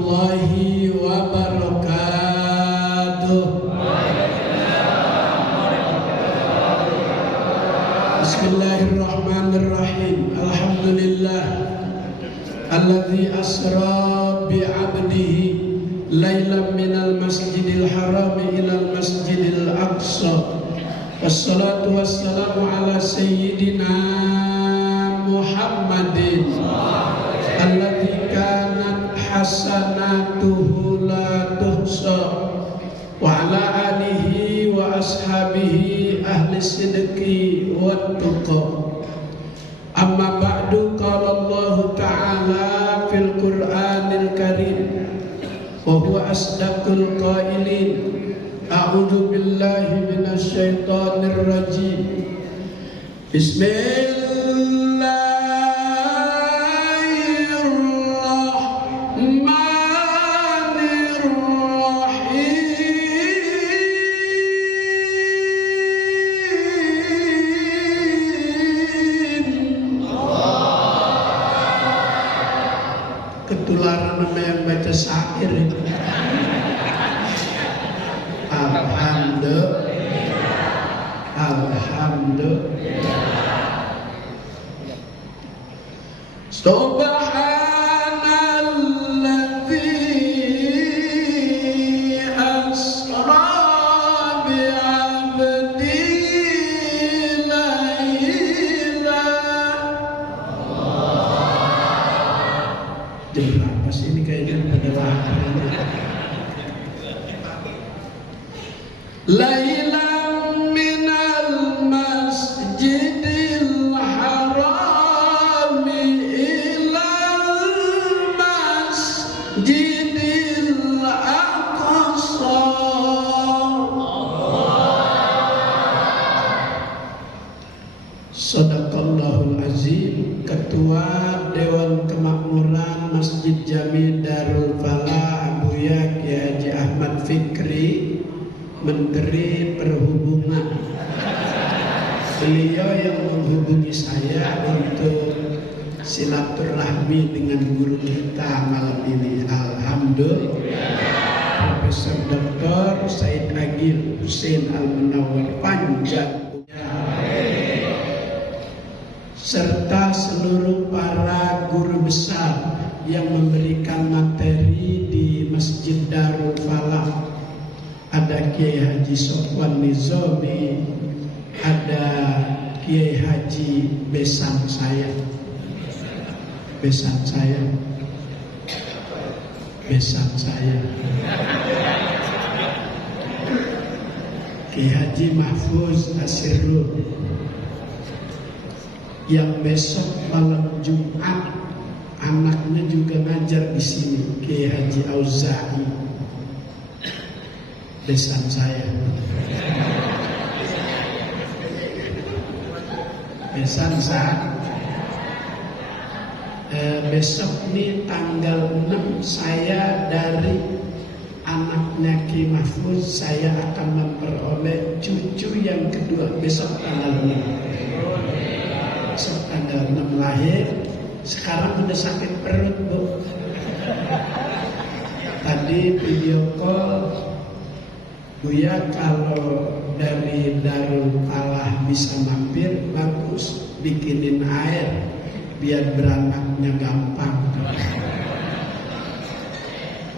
warahmatullahi wabarakatuh. Bismillahirrahmanirrahim. Alhamdulillah alladzi asra bi'abdihi lailan minal masjidil haram ilal masjidil aqsa. Wassalatu wassalamu ala sayyidina Muhammadin alladzi kanat hasanatuhu la tuhsa wa ala alihi wa ashabihi ahli sidqi wat tuqa. Amma ba'du, qala Allah ta'ala fil Qur'anil Karim wa huwa asdaqul qailin. A'udzu billahi minasy syaithanir rajim. Ketularan sama yang baca syair itu. Alhamdulillah. Subhanalladzi asra bi'abdihi lailan. Jam berapa sih ini kayaknya pada lapar ini. Lailan minal masjidil haram ilal masjidil aqsa. Sadaqallahul azim. Ketua Dewan Kemakmuran Masjid Jami Darul Falah Buya Kiai Haji Ahmad Fikri, Menteri Perhubungan. Beliau yang menghubungi saya untuk silaturahmi dengan guru kita malam ini. Alhamdulillah. Profesor Dr. Said Agil Hussein Al-Munawwar Panjang, serta seluruh para guru besar yang memberikan materi di Masjid Darul Falah. Ada Kiai Haji Sofwan Nizami, ada Kiai Haji besan saya, Kiai Haji Mahfuz Asirul, yang besok malam Jumat anaknya juga ngajar di sini, Kiai Haji Auza'i, besan saya. Besok nih tanggal 6 saya dari anaknya Ki Mahfuz, saya akan memperoleh cucu yang kedua besok tanggal 6. Besok tanggal 6 lahir. Sekarang udah sakit perut, Bu. Tadi video call, Buya kalau dari Darul Falah bisa mampir, bagus, bikinin air biar beranaknya gampang.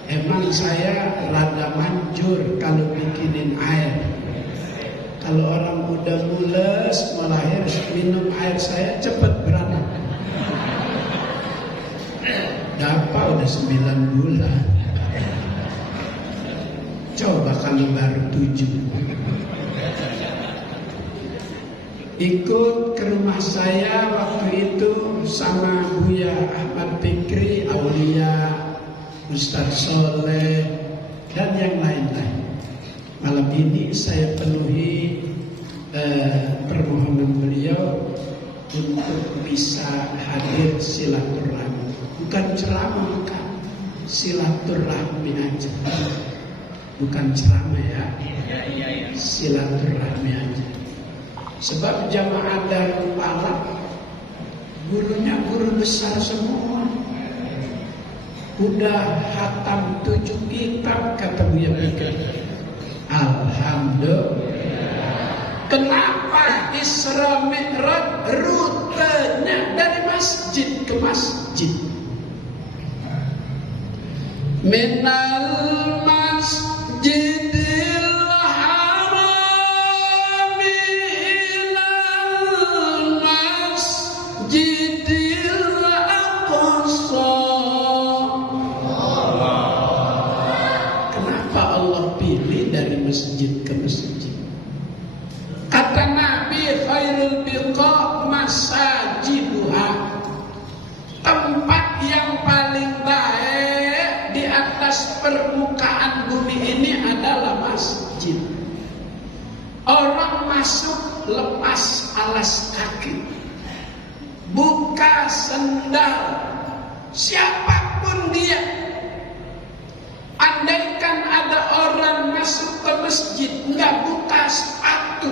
Emang saya rada manjur kalau bikinin air. Kalau orang udah mules melahir, minum air saya cepat beranak. Dapat udah 9 bulan. Coba kalau baru 7. Ikut ke rumah saya waktu itu sama Buya Ahmad Fikri, Aulia, Ustadz Soleh, dan yang lain-lain. Malam ini saya penuhi permohonan beliau untuk bisa hadir silaturahmi. Bukan ceramah, bukan. Silaturahmi aja. Bukan ceramah ya. Silaturahmi aja. Sebab jamaah Darul Falah gurunya guru besar semua. Udah hatam 7 kitab kata Buya Mikir. Alhamdulillah. Kenapa Isra Mi'raj rutenya dari masjid ke masjid? Minal masjidil haram ilal masjidil aqsa. Kenapa Allah pilih dari masjid ke masjid? Kata Nabi, khairul biqa masajiduha. Tempat yang paling baik di atas permukaan bumi ini adalah masjid. Orang masuk lepas alas kaki, buka sendal, siapapun dia. Andaikan ada orang masuk ke masjid nggak buka sepatu,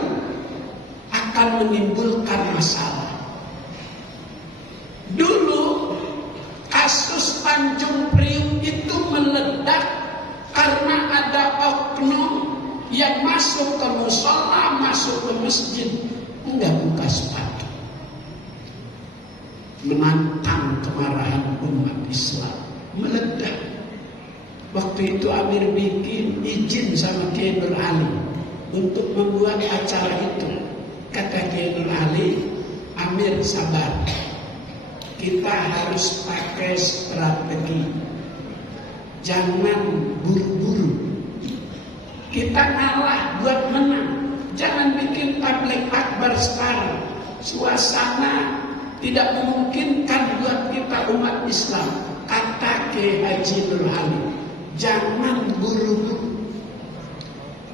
akan menimbulkan masalah. Dulu kasus Tanjung Priuk itu meledak karena ada oknum yang masuk ke musola, masuk ke masjid enggak buka sepatu, menantang kemarahan umat Islam, meledak. Waktu itu Amir bikin izin sama Kiai Nur Ali untuk membuat acara itu. Kata Kiai Nur Ali, Amir sabar, kita harus pakai strategi, jangan buru-buru. Kita ngalah buat menang, jangan bikin tabligh akbar sekarang. Suasana tidak memungkinkan buat kita umat Islam. Kata Kiai Haji Nur Ali, jangan buru-buru,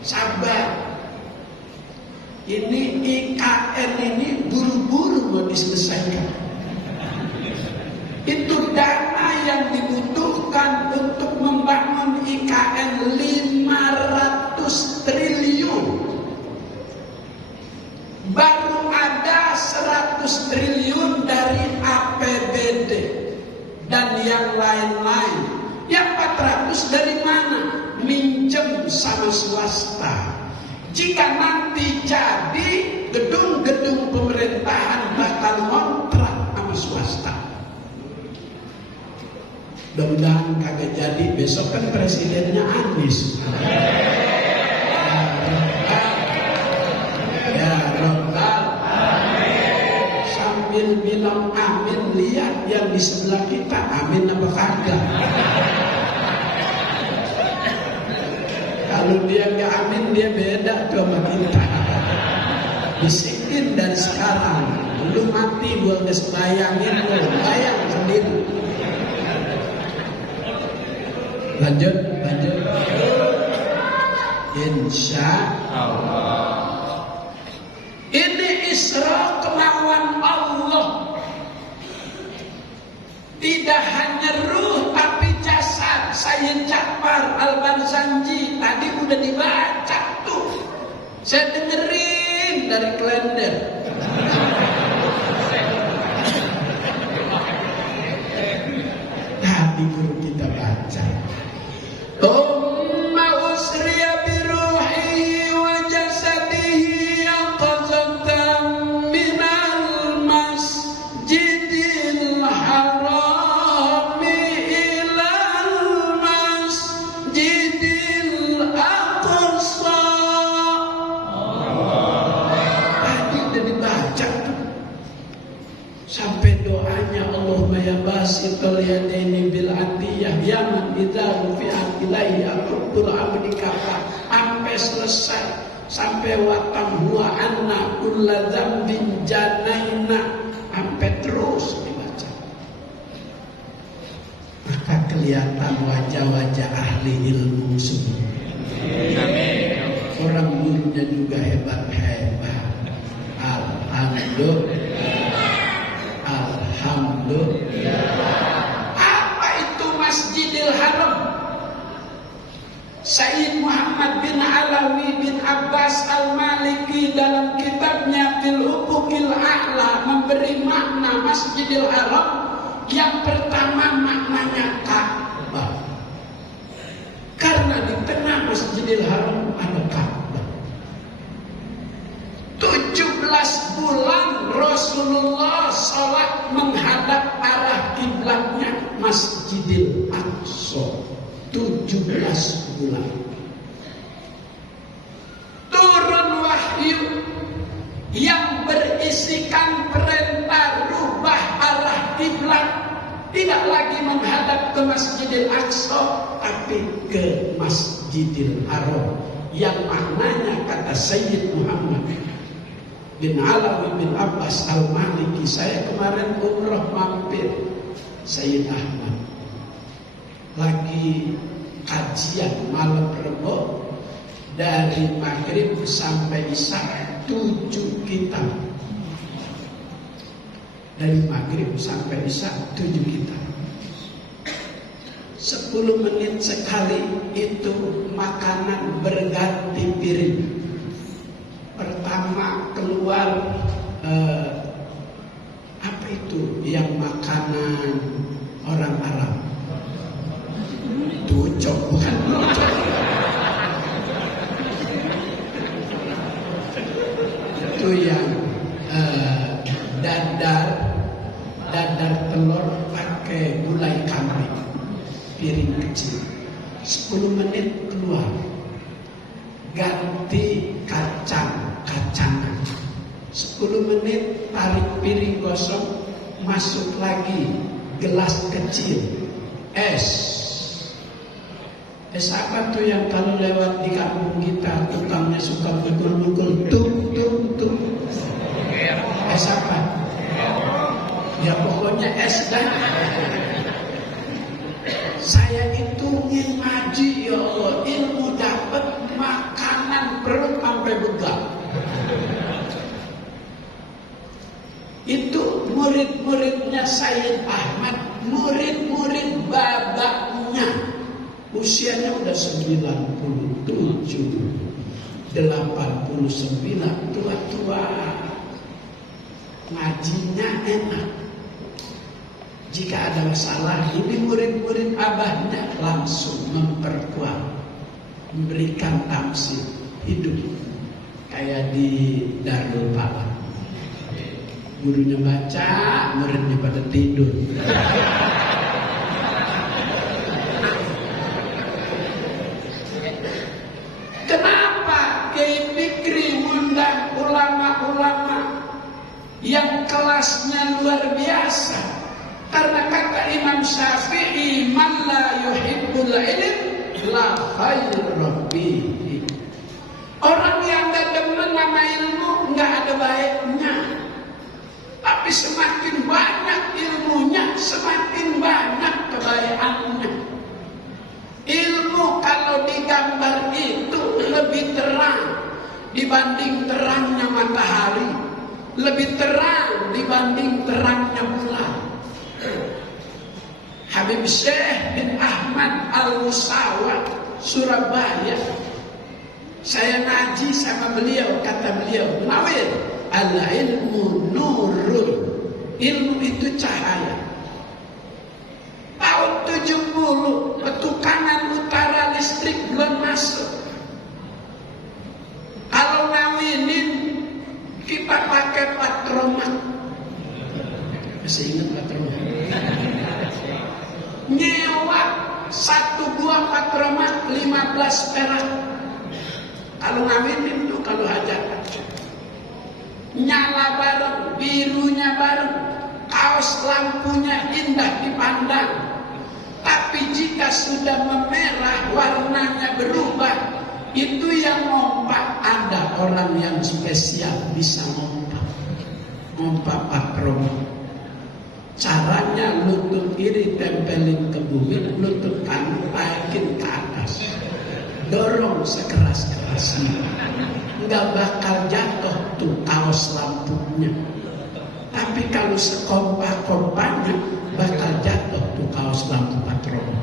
sabar. Ini IKN ini buru-buru mau diselesaikan. Itu dana yang dibutuhkan untuk membangun IKN 500 triliun. Baru ada 100 triliun dari APBD dan yang lain-lain. Yang 400 dari mana? Minjem sama swasta. Jika nanti jadi, gedung-gedung pemerintahan bakal kontrak sama swasta. Mudah-mudahan kagak jadi. Besok kan presidennya Anies. Ya Rabbal. Sambil bilang amin, lihat yang di sebelah kita amin apa kagak. Kalau dia nggak amin, dia beda tuh sama kita. Bisikin dari sekarang, lu mati gua nggak bayangin, lu bayang sendiri. Lanjut. Insya Allah. Ini Isra kemauan Allah. Tidak hanya ruh tapi jasad. Sayyid Ja'far Al-Barzanji tadi udah dibaca tuh. Saya dengerin dari Klender. Tadi guru kita baca. Umma usriya biruhi wa jasadihi yaqazatan minal masjidil haram ilal masjidil aqsa. Tadi udah dibaca tuh. Sampai doanya Allahumma ya basitul yadaini bil atiyah ya man idza rufi'at ilaihi aqul abdi kafa, sampai selesai, sampai watam huwa anna kulla dzambin janaina, sampai terus dibaca. Maka kelihatan wajah-wajah ahli ilmu semua. Amin. Orang gurunya juga hebat-hebat. Alhamdulillah. Apa itu Masjidil Haram? Sayyid Muhammad bin Alawi bin Abbas Al-Maliki dalam kitabnya Fil Ufuqil A'la memberi makna Masjidil Haram. Yang pertama maknanya Masjidil Haram ada Ka'bah. 17 bulan Rasulullah sholat menghadap arah kiblatnya Masjidil Aqsa. 17 bulan. Turun wahyu yang berisikan perintah rubah arah kiblat, tidak lagi menghadap ke Masjidil Aqsa, tapi ke Masjidil Haram, yang maknanya kata Sayyid Muhammad bin Alawi bin Abbas Al-Maliki, saya kemarin umrah mampir Sayyid Ahmad lagi kajian malam Rebo dari maghrib sampai isya 7 kitab. Dari maghrib sampai isya 7 kitab. 10 menit sekali itu makanan berganti piring. Pertama keluar apa itu yang makanan orang Arab? Tucok, bukan tucok. Itu yang dadar telur pakai gulai kambing, piring kecil. 10 menit keluar, ganti kacangan. 10 menit tarik piring kosong, masuk lagi gelas kecil es apa tuh yang kalau lewat di kampung kita tukangnya suka pukul-pukul tuk. Es apa? Ya pokoknya es dah. Saya hitungin ngaji, ya Allah, ilmu dapat, makanan perut sampai begah. Itu murid-muridnya Sayyid Ahmad, murid-murid babaknya. Usianya udah 97, 89, tua-tua. Ngajinya enak. Jika ada masalah, ini murid-murid abahnya langsung memperkuat, memberikan tafsir hidup. Kayak di Darul Pahala. Gurunya baca, muridnya pada tidur. Kenapa Kiai Fikri mengundang ulama-ulama yang kelasnya luar biasa? Karena kata Imam Syafi'i, man la yuhibbul ilm la khaira fihi. Orang yang gak demen sama ilmu gak ada baiknya. Tapi semakin banyak ilmunya, semakin banyak kebaikannya. Ilmu kalau digambar itu lebih terang dibanding terangnya matahari, lebih terang dibanding terangnya bulan. Habib Syekh bin Ahmad Al-Musawa, Surabaya. Saya ngaji sama beliau, kata beliau, Nawir, al-ilmu nurun. Ilmu itu cahaya. Tahun 70, petukangan utara listrik belum masuk. Kalau ngawinin, kita pakai patromat. Masih ingat patromat? Nyewa 1 buah patromat 15 perak. Kalau ngawinin tuh, kalau hajatan, nyala bareng, birunya bareng, kaos lampunya indah dipandang. Tapi jika sudah memerah, warnanya berubah, itu yang ngompak. Ada orang yang spesial bisa ngompak patromat. Caranya lutut kiri tempelin ke bumi, lutut kanan naikin ke atas, dorong sekeras-kerasnya. Nggak bakal jatuh tuh kaos lampunya. Tapi kalau sekompak-kompaknya bakal jatuh tuh kaos lampu patromat.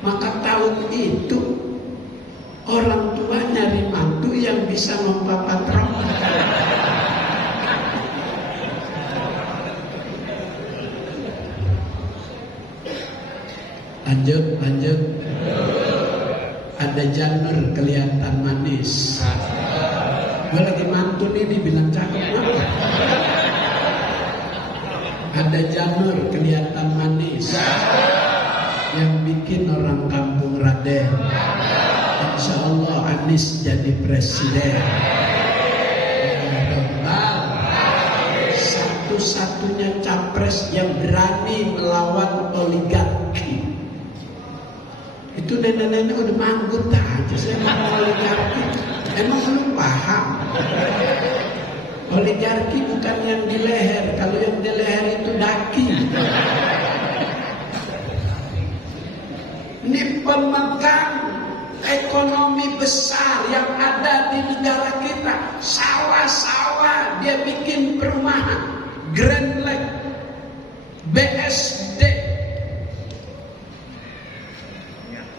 Maka tahun itu orang tua nyari mantu yang bisa ngompak patromat. Lanjut. ada janur kelihatan manis. Gue lagi mantun ini bilang cakep apa? Ada janur kelihatan manis yang bikin orang kampung Raden. Insya Allah Anies jadi presiden. Satu-satunya capres yang berani melawan oligarki. Itu nenek-nenek udah manggut aja. Saya mau oligarki. Emang belum paham. Oligarki bukan yang di leher. Kalau yang di leher itu daki. Ini pemegang ekonomi besar yang ada di negara kita. Sawah-sawah dia bikin perumahan. Grand Lake, BSD,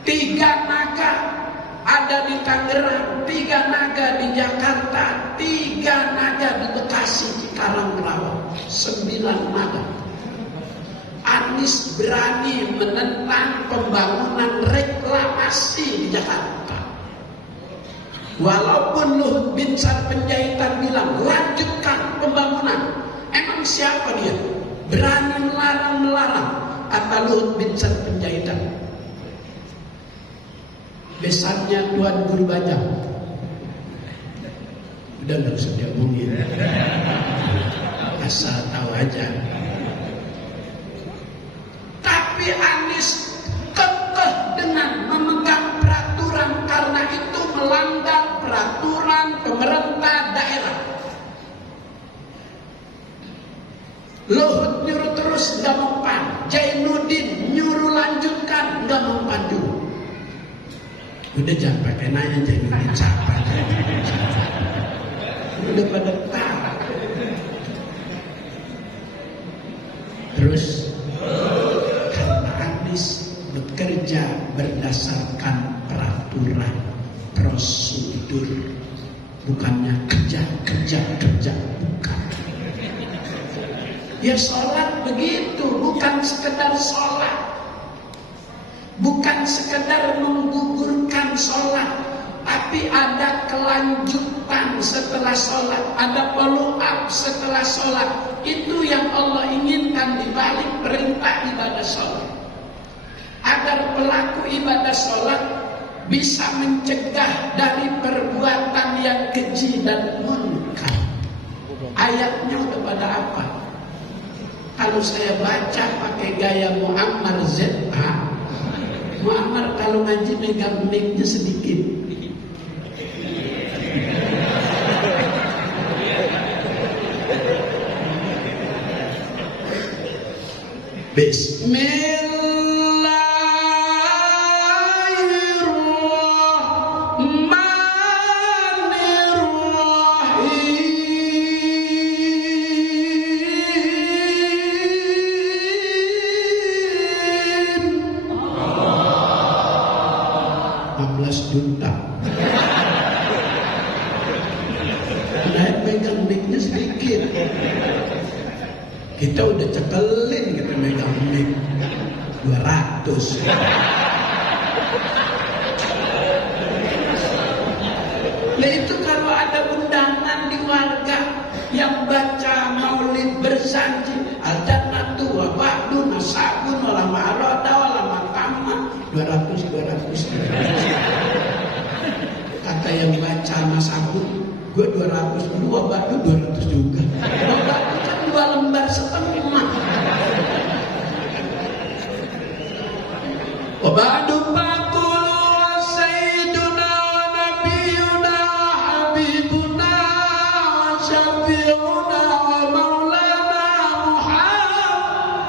3 naga ada di Tangerang, 3 naga di Jakarta, 3 naga di Bekasi, Cikarang, Kerawang, 9 naga. Anies berani menentang pembangunan reklamasi di Jakarta. Walaupun Luhut Binsar Panjaitan bilang lanjutkan pembangunan. Emang siapa dia? Berani melarang-melarang. Kata Luhut Binsar Panjaitan. Besannya Tuan Guru Bajang. Udah gak usah diomongin. Asal tahu aja. Tapi Anies kekeh dengan memegang peraturan karena itu melanggar peraturan pemerintah daerah. Luhut nyuruh terus nggak mempan, Jainuddin nyuruh lanjutkan nggak mempan juga. Udah jangan pakai nanya Jainuddin siapa. Udah pada tahu. Terus karena Anies bekerja berdasarkan peraturan prosedur, bukannya kerja bukan. Ya sholat begitu, bukan sekedar sholat, bukan sekedar menggugurkan sholat, tapi ada kelanjutan setelah sholat, ada follow up setelah sholat. Itu yang Allah inginkan di balik perintah ibadah sholat, agar pelaku ibadah sholat bisa mencegah dari perbuatan yang keji dan munkar. Ayatnya udah pada apa? Kalau saya baca pakai gaya Muammar ZA, Muammar kalau ngaji megang mic-nya sedikit. Juta. Naik megang mic-nya sedikit. Kita udah cekelin kita megang mic 200. Nah itu kalau ada undangan di warga yang baca maulid berjanji al-jannatu wa ba'du nasabun wa la ma'arada wa la ma'tamma 200. Kata yang baca nasabun, gue 200, dua batu 200 juga. Dua batu kan 2 lembar setengah. Wabadu pakulu sayyiduna nabiyuna habibuna syafi'una wa maulana Muhammad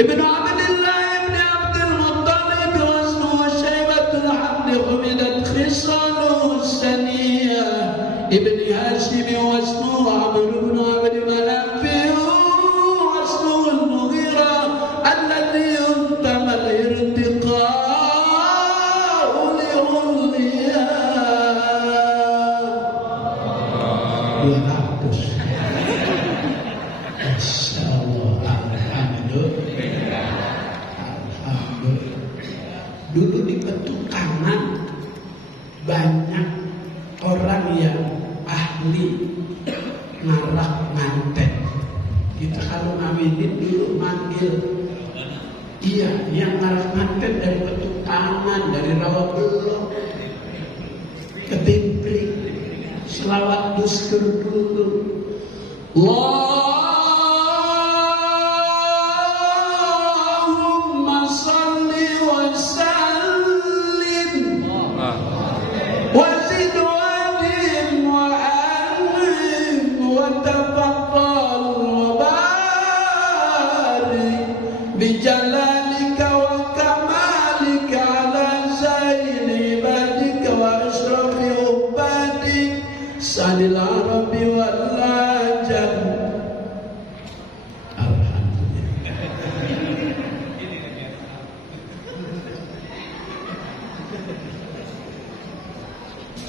Ibn Abdillah ibn Abdul Muttalib wasnuhu syaibatul hamdi humidat khisaluhu saniyah Ibn Hashim wasnuhu Amr ibn Abdi Manaf wasnuhu al-Mughira alladhi yuntamal irtiqa'u li'ulliya 200. Insyaallah. Alhamdulillah. ngarak nganten. Kita kalau ngawinin dulu manggil, iya, yang ngarak nganten dari bentuk tangan, dari rawa belok, ketimpling, selawat duskur dulu. Allahumma salli wa sallim wa zid wa dim wa alim wa tafaddal wa barik bi jalalika wa kamalika ala zaini ibadika wa asrafi ubadik sanil arabi wal ajam. Alhamdulillah.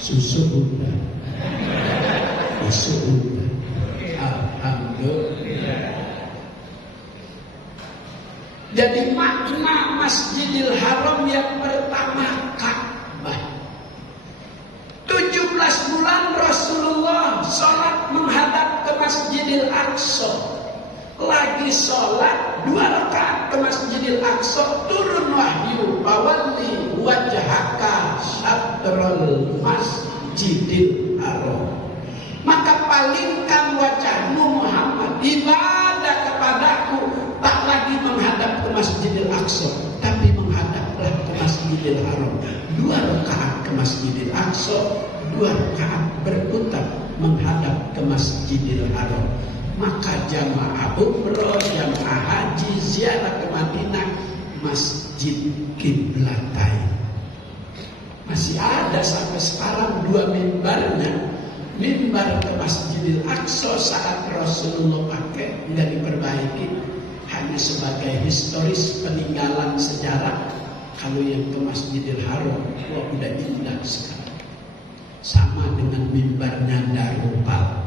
Susu udah, susu udah. Alhamdulillah. Jadi makna Masjidil Haram yang pertama Ka'bah. 17 bulan Rasulullah sholat menghadap ke Masjidil Aqsa. Lagi sholat 2 rakaat ke Masjidil Aqsa, turun wahyu, fawalli wajhaka syatrul Masjidil Haram. Maka palingkan wajahmu Muhammad, ibadah kepadaku tak lagi menghadap ke Masjidil Aqsa, tapi menghadaplah ke Masjidil Haram. 2 rakaat ke Masjidil Aqsa, 2 rakaat berputar menghadap ke Masjidil Haram. Maka jamaah umroh, jamaah haji, ziarah ke Madinah, Masjid Qiblatain. Masih ada sampai sekarang 2 mimbarnya. Mimbar ke Masjidil Aqsa saat Rasulullah pakai tidak diperbaiki, hanya sebagai historis peninggalan sejarah. Kalau yang ke Masjidil Haram, wah udah indah sekali. Sama dengan mimbarnya Darubal.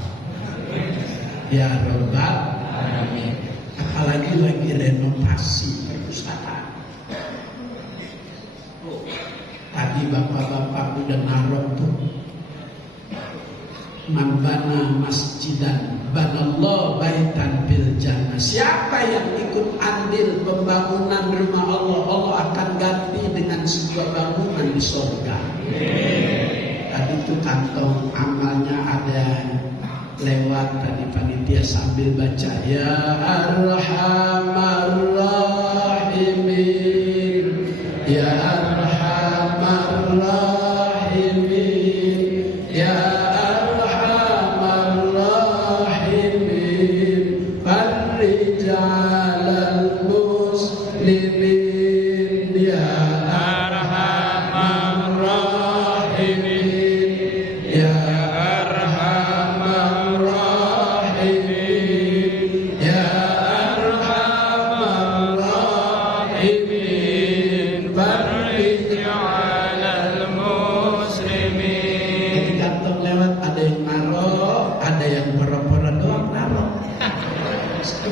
Ya Rabbal Alamin. Apalagi lagi renovasi perpustakaan. Tadi bapak-bapak udah naruh tuh. Man bana masjidan banallahu baitan fil jannah. Siapa yang ikut andil pembangunan rumah Allah, Allah akan ganti dengan sebuah bangunan di surga. Tadi itu kantong amalnya ada lewat tadi panitia sambil baca ya arhamar rahimin, ya arhamar rahimin, ya arhamar rahimin, farrijalal muslimin, ya arhamar rahimin, ya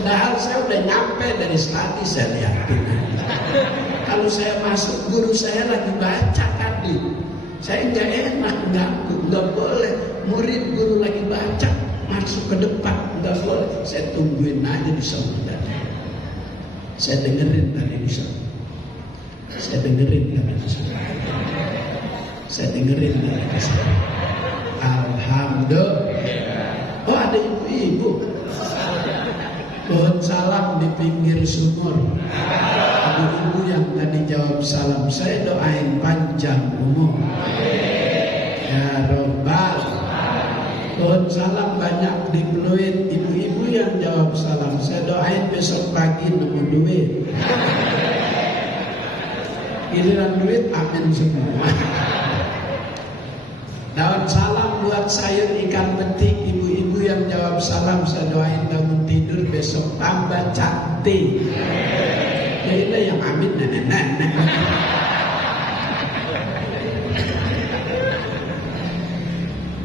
padahal saya udah nyampe dari tadi, saya lihatin. Kalau saya masuk, guru saya lagi baca tadi. Saya nggak enak, nggak boleh. Murid guru lagi baca, masuk ke depan, nggak boleh. Saya tungguin aja di sana. Saya dengerin tadi di sana. Saya dengerin tadi di sana. Saya dengerin tadi di sana. Alhamdulillah. Oh, ada ibu-ibu. Mohon salam di pinggir sumur. Ibu-ibu yang tadi jawab salam, saya doain panjang umur. Ya Rabbal. Mohon salam banyak di Pluit. Ibu-ibu yang jawab salam, saya doain besok pagi nemu duit. Giliran duit, amin semua. Daun salam buat sayur ikan petik. Ibu-ibu yang jawab salam, saya doain bangun tidur besok tambah cantik. Ya itu yang amin nenek-nenek.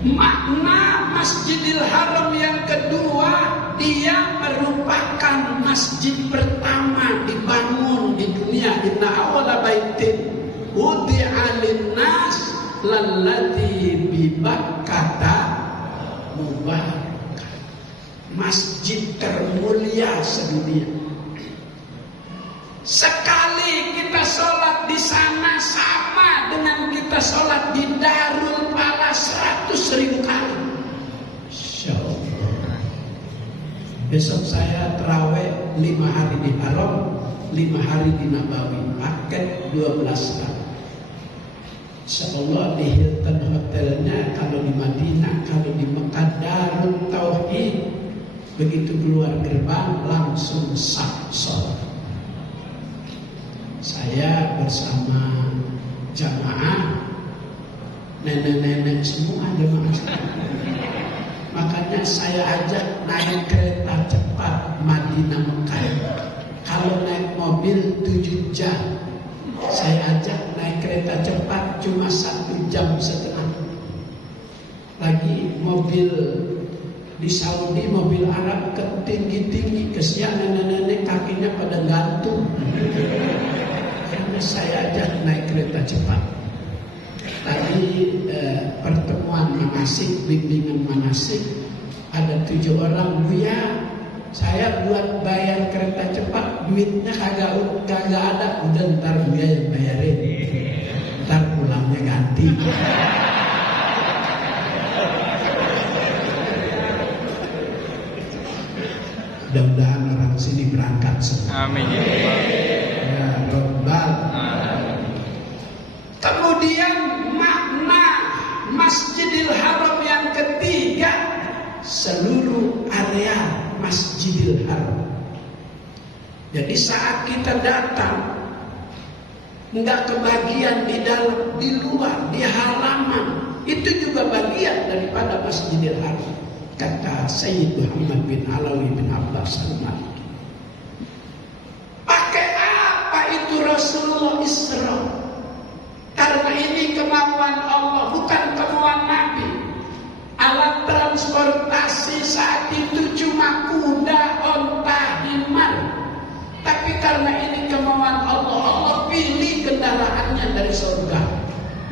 Makna Masjidil Haram yang kedua, dia merupakan masjid pertama dibangun di dunia. Inna awwala baitin wudi'a lin-nas lalladzi bi Bakkata mubarak. masjid termulia sedunia. Sekali kita sholat di sana sama dengan kita sholat di Darul Pahala 100.000 kali. Insya Allah. Besok saya terawih 5 hari di Haram, 5 hari di Nabawi, paket 12 kali. Insya Allah di Hilton hotelnya, kalau di Madinah, kalau di Mekah Darul Tauhid, begitu keluar gerbang langsung sah sholat. Saya bersama jamaah, nenek-nenek semua jamaah saya. Makanya saya ajak naik kereta cepat Madinah Mekah. Kalau naik mobil 7 jam, saya ajak naik kereta cepat cuma 1,5 jam. Lagi mobil di Saudi, mobil Arab tinggi-tinggi, kesian nenek-nenek kakinya pada gantung. Karena saya ajak naik kereta cepat. Tadi pertemuan manasik, bimbingan manasik, ada 7 orang, Buya, saya buat bayar kereta cepat, duitnya kagak ada, udah ntar Buya yang bayarin, ntar pulangnya ganti. Mudah-mudahan orang sini berangkat semua. Amin. Ya Rabbal. Kemudian makna Masjidil Haram yang ketiga, seluruh area Masjidil Haram. Jadi saat kita datang, enggak kebagian di dalam, di luar, di halaman, itu juga bagian daripada Masjidil Haram. Kata Sayyid Muhammad bin Alawi bin Abbas al-Maliki. Pakai apa itu Rasulullah Isra? Karena ini kemauan Allah, bukan kemauan Nabi. Alat transportasi saat itu cuma kuda, onta, himar. Tapi karena ini kemauan Allah, Allah pilih kendaraannya dari surga.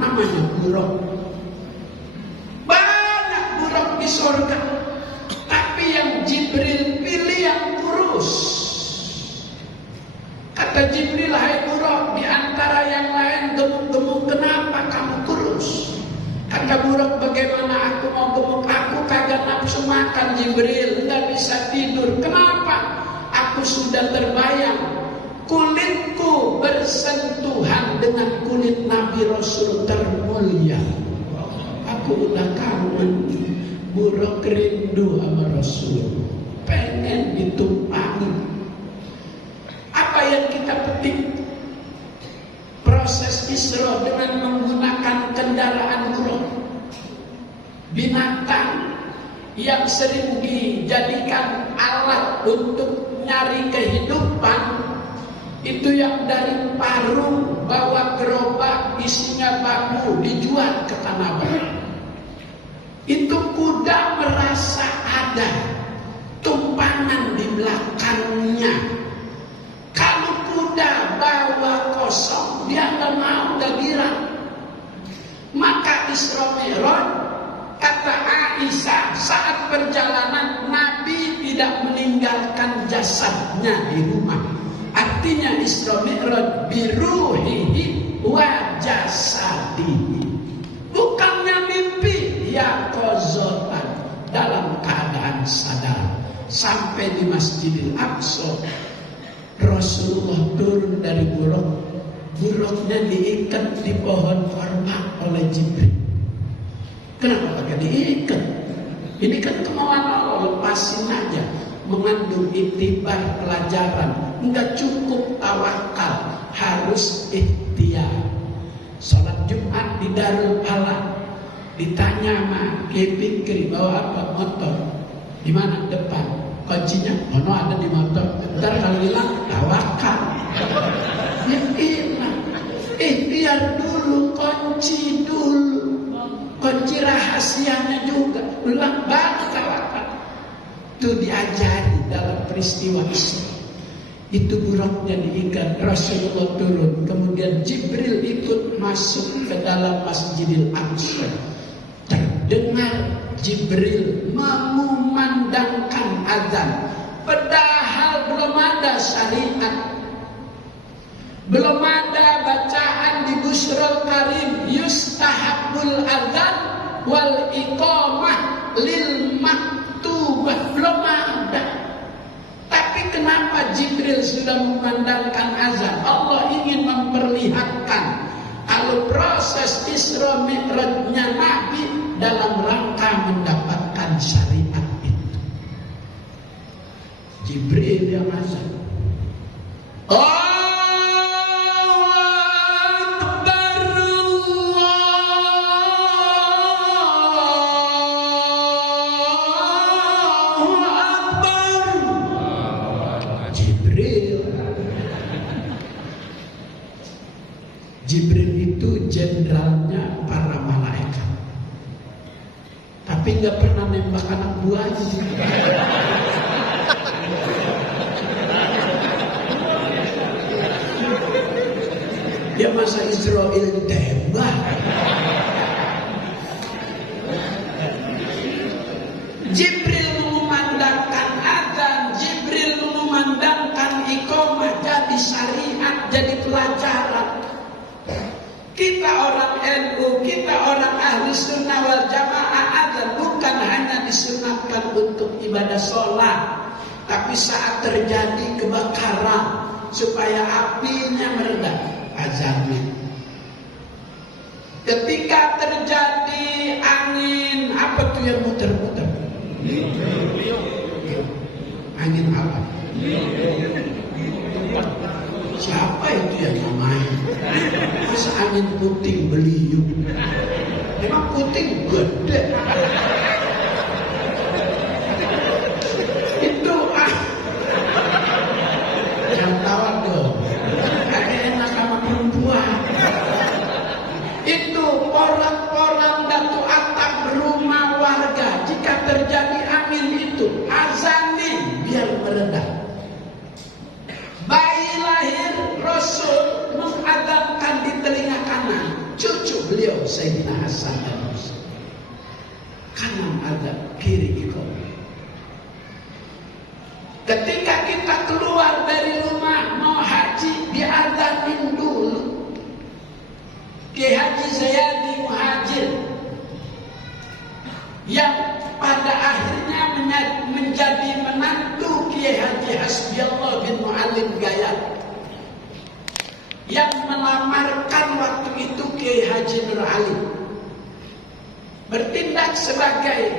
Namanya buruk. Banyak buruk di surga. Tapi yang Jibril pilih yang kurus. Kata Jibril, hai buruk, di antara yang lain gemuk-gemuk, kenapa kamu kurus? Kata buruk, bagaimana aku mau gemuk? Aku kagak nafsu makan Jibril, nggak bisa tidur. Kenapa? Aku sudah terbayang kulitku bersentuhan dengan kulit Nabi Rasul termulia. Aku udah kangen, buruk rindu sama Rasul, pengen ditumpangi. Apa yang kita petik? Proses Isra dengan menggunakan kendaraan buruk, binatang yang sering dijadikan alat untuk nyari kehidupan, itu yang dari Parung bawa gerobak isinya bambu dijual ke Tanah Abang. Itu kuda merasa ada tumpangan di belakangnya. Kalau kuda bawa kosong, dia nggak mau, udah girang. Maka Isra Mi'raj, kata Aisyah, saat perjalanan Nabi tidak meninggalkan jasadnya di rumah. Artinya Isra Mi'raj biruhihi wa jasadihi. Bukannya mimpi, ya qazatan, dalam keadaan sadar. Sampai di Masjidil Aqsa, Rasulullah turun dari buruk. Buruknya diikat di pohon korma oleh Jibril. Kenapa pakai diikat? Ini kan kemauan Allah, lepasin aja. Mengandung iktibar pelajaran. Enggak cukup tawakal, harus ikhtiar. Sholat Jumat di Darul Pahala, ditanya sama Kiai Fikri, bawa apa? Motor. Di mana? Depan. Kuncinya, ono ada di motor. Ntar kalau hilang, tawakal. Ikhtiar dulu, kunci dulu. Kunci rahasianya juga. Ulang baru tawakal. Itu diajari dalam peristiwa Isra. Itu buruknya diikat, Rasulullah turun. Kemudian Jibril ikut masuk ke dalam Masjidil Aqsa. Terdengar Jibril memandangkan azan. Padahal belum ada syariat, belum ada bacaan di Bushrul Karim yustahabul azan wal iqamah lil maktubah, belum ada. Tapi kenapa Jibril sudah memandangkan azan? Allah ingin memperlihatkan kalau proses Isra Mi'rajnya Nabi dalam rangka mendapatkan syariat itu. Jibril yang azan. Jibril itu jenderalnya para malaikat, tapi nggak pernah nembak anak buahnya. Dia masa Israel tembak. Jibril mengumandangkan azan, Jibril mengumandangkan iqamah jadi syariat, jadi pelajaran. Kita orang NU, kita orang ahli sunnah wal jamaah, azan bukan hanya disunatkan untuk ibadah sholat, tapi saat terjadi kebakaran supaya apinya meredah, azannya. Ketika terjadi angin, apa tuh yang muter-muter? Angin apa? Siapa itu yang namanya? Masa angin puting beliung? Memang puting gede. Itu jangan tawa dong. Ada enak sama perempuan. Itu porak-porak batu atap rumah warga. Jika terjadi angin itu, azanin biar meredah. Bayi lahir Rasul mengadamkan di telinga kanan cucu beliau Sayyidina Hasan dan Husain. Kanan adab, kiri ikut. Ketika kita keluar dari rumah mau haji, diadanin dulu. Kiai Haji Zayadi Muhajir yang pada akhirnya menjadi menantu Kiai Haji Hasbiallah bin Mu'alim Gaya, yang melamarkan waktu itu Kiai Haji Nur Ali, bertindak sebagai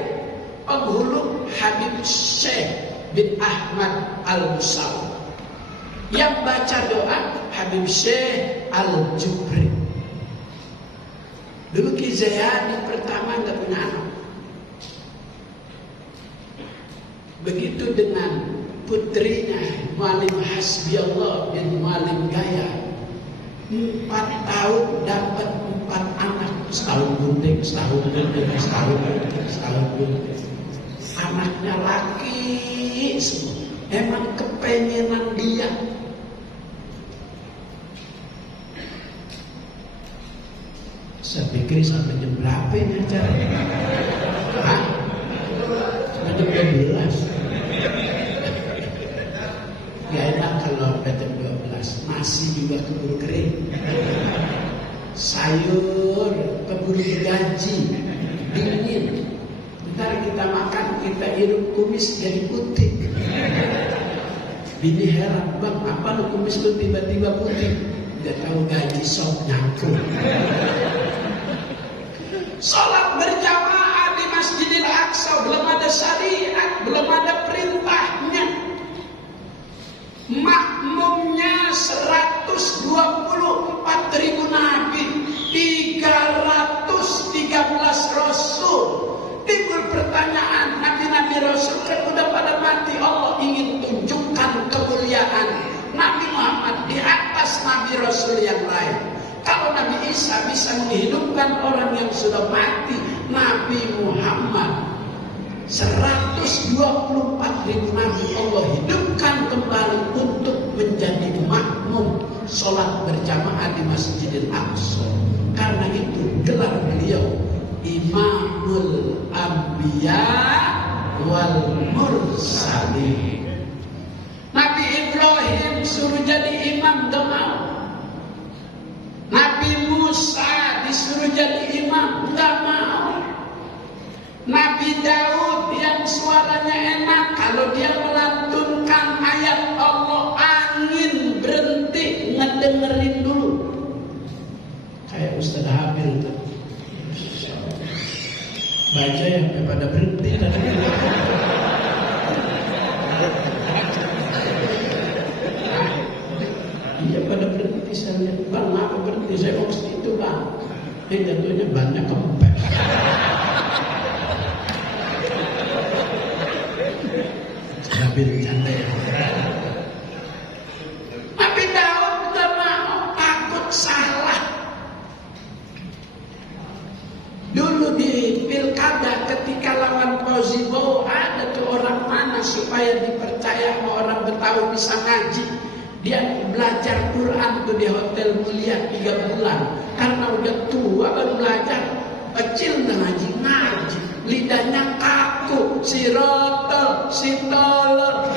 penghulu Habib Syekh bin Ahmad Al-Musawi, yang baca doa Habib Syekh Al-Jubri. Dulu Kiai Zayadi pertama gak punya anak. Begitu dengan putrinya Mu'alim Hasbiallah bin Mu'alim Gaya, 4 tahun dapat 4 anak. Setahun gunting, setahun gunting, setahun gunting, setahun gunting. Anaknya laki semua. Emang kepengenan dia. Saya pikir sampai jam berapa ini acara? Hah? Sampai jam 12. Gak enak kalau sampai jam 12. Nasi juga keburu kering. Sayur keburu digaji. Dingin. Ntar kita makan, kita hirup kumis jadi putih. Bini heran, bang, apa lu kumis lu tiba-tiba putih? Gak tahu gaji sok nyangkut. Salat berjamaah di Masjidil Aqsa belum ada syariat, belum ada perintahnya. Makmumnya 124.000 nabi, 313 rasul. Timbul pertanyaan, nabi-nabi rasul kan udah pada mati. Allah ingin tunjukkan kemuliaan Nabi Muhammad di atas nabi rasul yang lain. Kalau Nabi Isa bisa menghidupkan orang yang sudah mati, Nabi Muhammad 124.000 nabi Allah hidupkan kembali untuk menjadi makmum sholat berjamaah di Masjidil Aqsa. Karena itu gelar beliau Imamul Anbiya wal Mursalin. jadi imam, gak mau. Nabi Musa disuruh jadi imam, gak mau. Nabi Daud yang suaranya enak, kalau dia melantunkan ayat Allah, angin berhenti ngedengerin dulu. Kayak Ustaz Habil tuh, baca ya pada berhenti tadi. Iya pada berhenti, saya lihat, bang apa berhenti, saya mau itu bang. Jatuhnya banyak kempes. Nabi bercanda ya. Nabi Daud gak mau, takut salah. Dulu di pilkada ketika lawan Pozibowo, ada tuh orang mana supaya dipercaya sama orang Betawi bisa ngaji. Dia belajar Quran tuh di Hotel Mulia 3 bulan. Karena udah tua baru belajar. Kecil udah ngaji. Lidahnya kaku, si rotol, si tolol.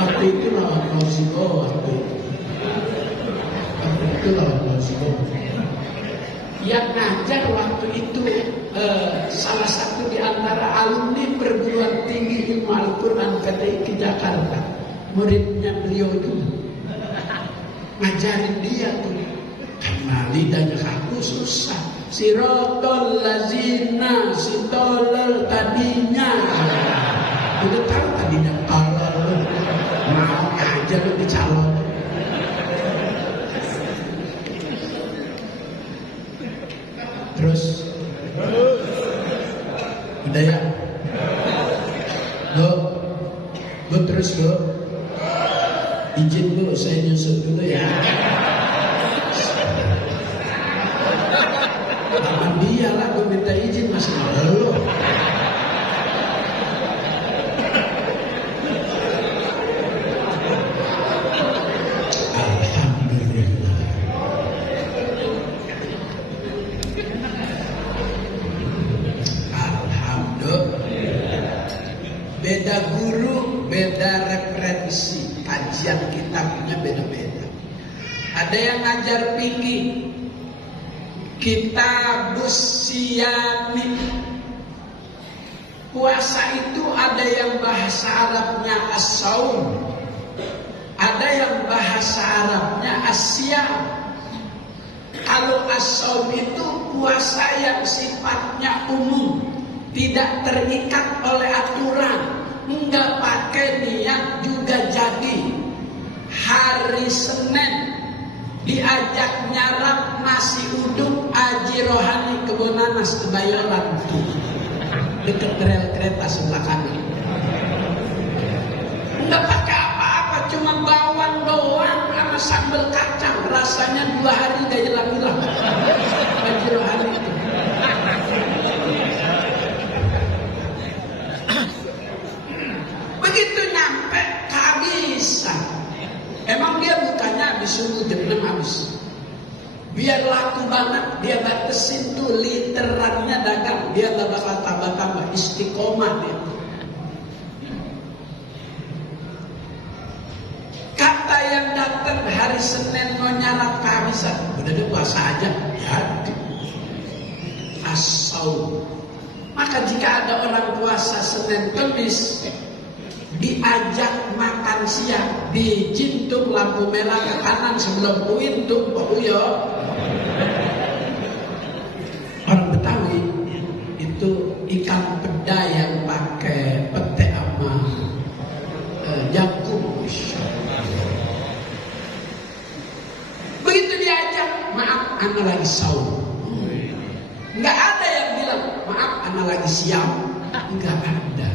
Waktu itu lawan Pozibowo, waktu itu lawan Pozibowo. Yang ngajar waktu itu salah satu di antara alumni perguruan tinggi ilmu Al-Quran KTI Jakarta, muridnya beliau dulu, ngajarin dia tuh. Karena lidahnya kaku susah. Si rotol lazina, si tolol tadinya. Udah tahu tadinya tolol. Mau aja lu dicalon. Terus udah ya. Lo terus lo. Izin dulu, saya nyusul dulu ya. Sama dia lah, gue minta izin masih malu. Alhamdulillah. Alhamdulillah. Beda guru, beda referensi. Kajian kitabnya beda-beda. Ada yang ngajar fikih, Kitabus Siyami. Puasa itu ada yang bahasa Arabnya as-saum, ada yang bahasa Arabnya as-siyam. Kalau as-saum itu puasa yang sifatnya umum, tidak terikat oleh aturan, enggak pakai niat juga jadi. Hari Senin diajak nyarap nasi uduk Aji Rohani Kebonanas Kebayoran, deket rel kereta sebelah kanan. Enggak pakai apa-apa, cuma bawang doang sama sambal kacang, rasanya 2 hari gak hilang-hilang. Aji Rohani itu. Begitu nyampe kehabisan. Emang dia bukannya habis subuh jam 6 habis. Biar laku banget, dia batasin tuh literannya dagang. Dia gak bakal tambah-tambah, istiqomah dia. Kata yang datang hari Senin mau nyarap kehabisan, udah dia puasa aja. Jadi as-saum. Maka jika ada orang puasa Senin Kemis, diajak makan siang, dijintung lampu merah ke kanan sebelum kuintung Pak Uyo. Orang Betawi itu ikan peda yang pakai pete sama jagung. Begitu diajak, maaf, ana lagi saum. Nggak ada yang bilang, maaf, ana lagi siam. Nggak ada.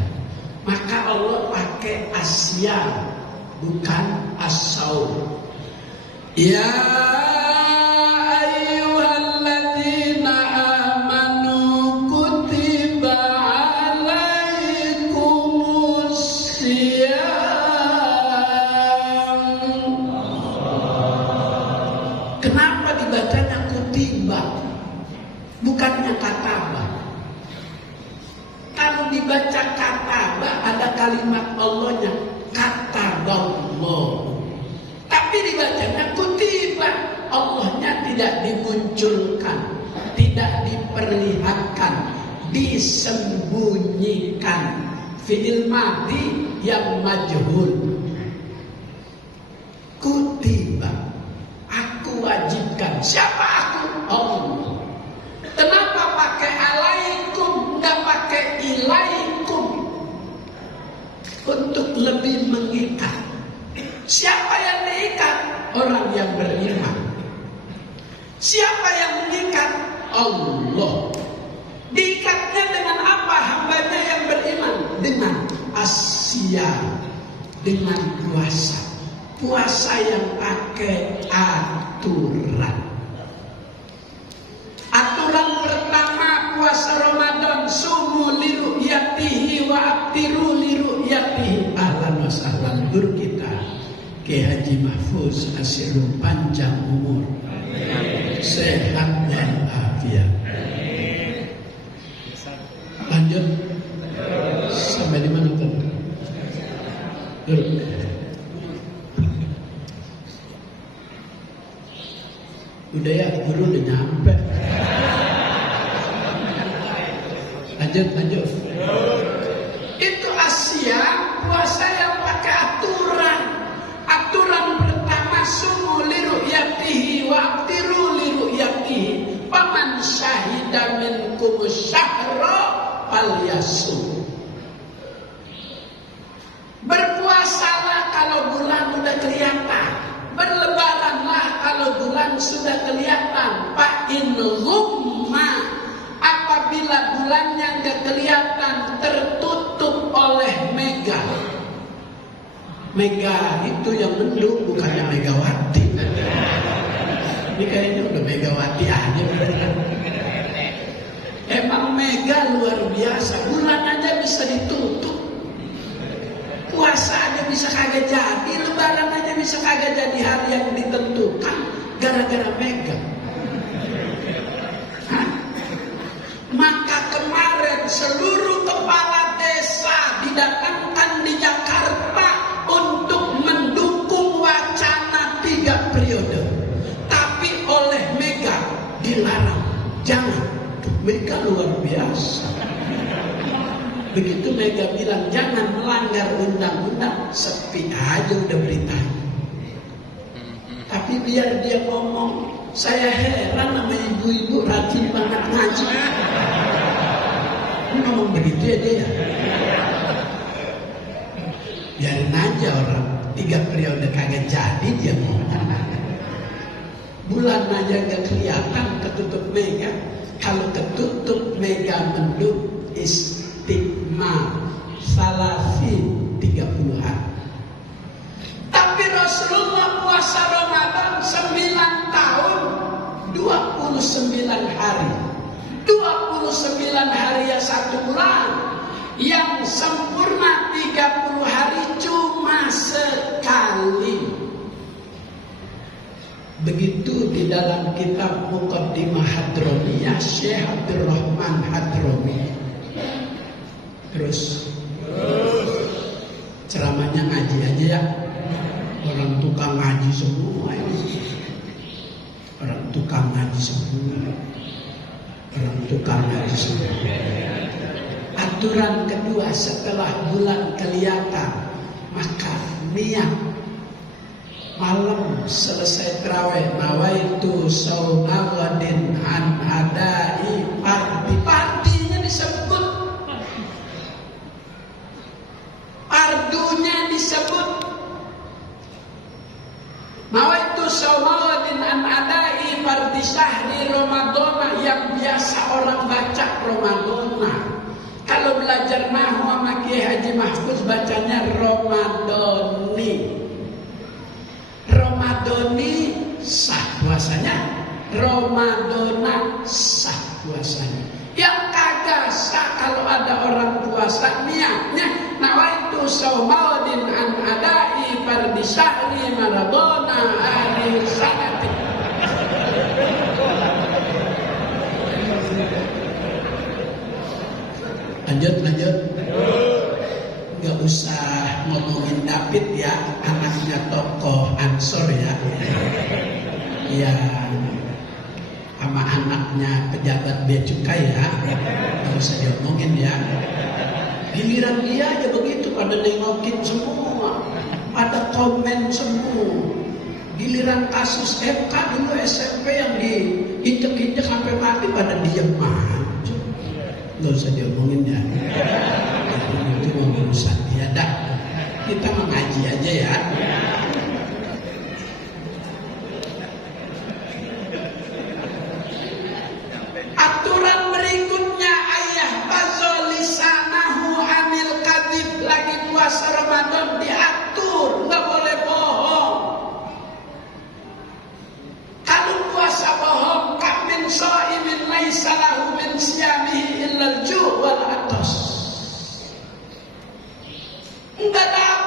Maka Allah pakai asyam, bukan as-saum. Ya ayyuhalladzina amanu kutiba alaikumus syiyam. Kenapa dibacanya kutiba, bukannya kataba? Kalau bukan dibaca kataba, ada kalimat Allahnya kataballah, tapi dibacanya kutiba. Allahnya tidak dimunculkan, tidak diperlihatkan, disembunyikan. Fi'il madhi yang majhul. Kutiba, aku wajibkan. Siapa aku? Allah. Kenapa pakai alaikum, nggak pakai ilaikum? Untuk lebih mengikat. Siapa yang diikat? Orang yang beriman. Siapa yang mengikat? Allah. Diikatnya dengan apa hambanya yang beriman? Dengan asya, dengan puasa. Puasa yang pakai aturan. Aturan pertama puasa Ramadan, sumu liru'yatihi wa abtiru liru'yatihi. Ahlan wa sahlan guru kita Kiai Haji Mahfuz Asirul panjang umur, sehat walafiat. Lanjut sampai di mana tuh? Duduk. Udah ya, guru udah nyampe. Lanjut. Itu Asia puasa yang pakai aturan. Aturan pertama sumu liru'yatihi wa abtiru liru'yatihi. Paman syahida minkum syahra falyasum. Berpuasalah kalau bulan udah kelihatan. Berlebaranlah kalau bulan sudah kelihatan. Fa in ghumma, apabila bulannya nggak kelihatan, tertutup oleh mega. Mega itu yang mendung, bukannya Megawati. Ini kayaknya udah Megawati aja. Emang mega luar biasa. Bulan aja bisa ditutup. Puasa aja bisa kagak jadi. Lebaran aja bisa kagak jadi hari yang ditentukan. Gara-gara mega. Maka kemarin seluruh kepala desa didatangkan di Jakarta untuk mendukung wacana 3 periode. Tapi oleh mega dilarang. Jangan. Mega luar biasa. Begitu mega bilang jangan melanggar undang-undang, sepi aja udah beritanya. Tapi biar dia ngomong, saya heran sama ibu-ibu rajin banget ngaji. Ngomong begitu ya dia. Biarin aja orang 3 periode kagak jadi dia ngomong. Bulan aja gak kelihatan ketutup mega. Kalau ketutup mega mendung istiqmal salasi 30 hari. Tapi Rasulullah puasa Ramadan 9 tahun 29 hari. 29 hari ya 1 bulan. Yang sempurna 30 hari cuma sekali. Begitu di dalam kitab Muqaddimah Hadramiyah Syekh Abdurrahman Hadrami. Terus ceramahnya ngaji aja ya. Orang tukang ngaji semua ini. Orang tukang ngaji semua. Orang tukang ngaji semua. Aturan kedua setelah bulan kelihatan, maka niat malam selesai tarawih, nawaitu saumawadin an adai parti. Partinya disebut, pardunya disebut. Nawaitu saumawadin an adai parti syahri Ramadana, yang biasa orang baca Ramadana. Kalau belajar nahwu sama Kiai Haji Mahfuz bacanya Ramadoni. Ramadoni sah puasanya, Ramadona sah puasanya. Yang kagak sah kalau ada orang puasa niatnya nawaitu saumaudin an adai fardhi syahri Ramadona akhir sanati. Lanjut. Gak usah ngomongin David ya, anaknya tokoh Ansor ya. Ya, sama anaknya pejabat bea cukai ya. Gak usah diomongin ya. Giliran dia aja begitu, pada nengokin semua, pada komen semua. Giliran kasus MK dulu SMP yang diinjek-injek sampai mati, pada diem aja. Gak usah diomongin ya. Itu urusan dia dah. Kita mengaji aja ya. Aturan berikutnya, ayah bazolisanahu anil kadib. Lagi puasa Ramadan diatur, nggak boleh bohong. Kalau puasa bohong, kamin shaimin laisa lahu min siyamihi illal ju' wal atas. Enggak ada